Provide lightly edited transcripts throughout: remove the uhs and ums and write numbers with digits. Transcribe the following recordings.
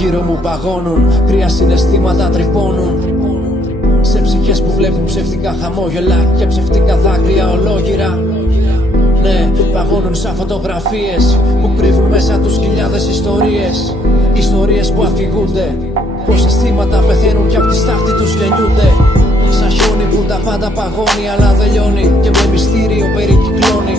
γύρω μου παγώνουν, κρύα συναισθήματα τρυπώνουν. Σε ψυχές που βλέπουν ψευτικά χαμόγελα και ψευτικά δάκρυα ολόγυρα. Ναι, παγώνουν σαν φωτογραφίες που κρύβουν μέσα τους χιλιάδες ιστορίες. Ιστορίες που αφηγούνται, πως αισθήματα πεθαίνουν κι απ' τη στάχτη τους γεννιούνται. Σαν χιόνι που τα πάντα παγώνει αλλά δεν λιώνει και με μυστήριο περικυκλώνει.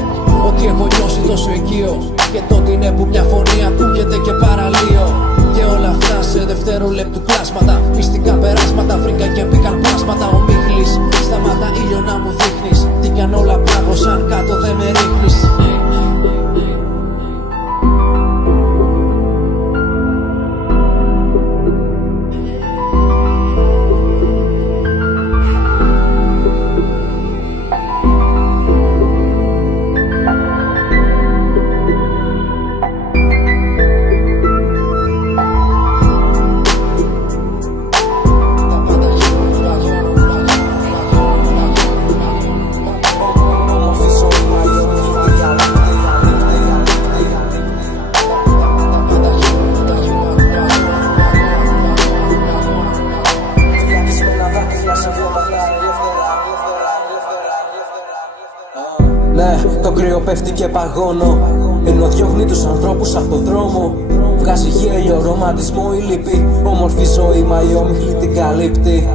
Ότι έχω νιώσει τόσο οικείο και τότε είναι που μια φωνή ακούγεται και παραλύω. Και όλα αυτά σε δευτερόλεπτου κλάσματα, μυστικά περάσματα βρήκα και μπήκαν πλάσματα. Ομίχλης, σταμάτα ήλιο να μου δείχνεις, τι κι αν όλα πάγωσαν κάτω δεν με ρίχνεις. Ναι, το κρύο πέφτει και παγώνω, ενώ διώχνει τους ανθρώπους από το δρόμο. Βγάζει γέλιο, ρομαντισμό η λύπη, όμορφη ζωή μα η όμιχλη την καλύπτει.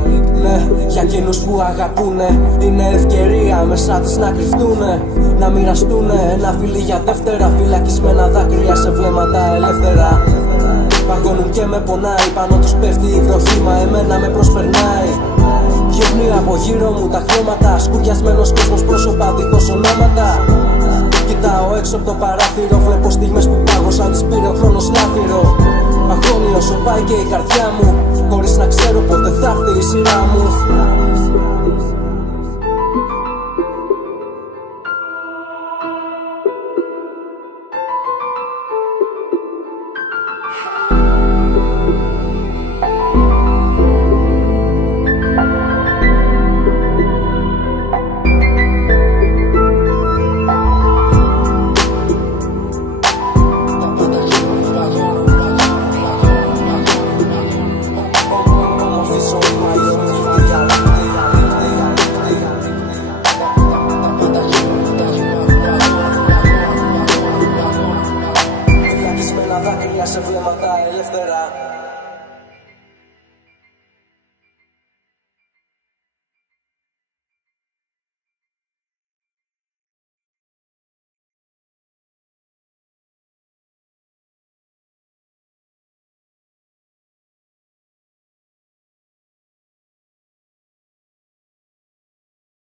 Ναι, για εκείνους που αγαπούνε, είναι ευκαιρία μέσα της να κρυφτούνε. Να μοιραστούνε ένα φιλί για δεύτερα, φυλακισμένα δάκρυα σε βλέμματα ελεύθερα. Παγώνουν και με πονάει, πάνω τους πέφτει η βροχή μα εμένα με προσπερνάει. Διώχνει από γύρω μου τα χρώματα, σκουριασμένος κόσμος, πρόσωπα δίχως ονόματα. Κοιτάω έξω από το παράθυρο, βλέπω στιγμές που πάγωσαν, τις πήρε ο χρόνος λάφυρο. Παγώνει όσο πάει και η καρδιά μου, χωρίς να ξέρω πότε θα έρθει η σειρά μου.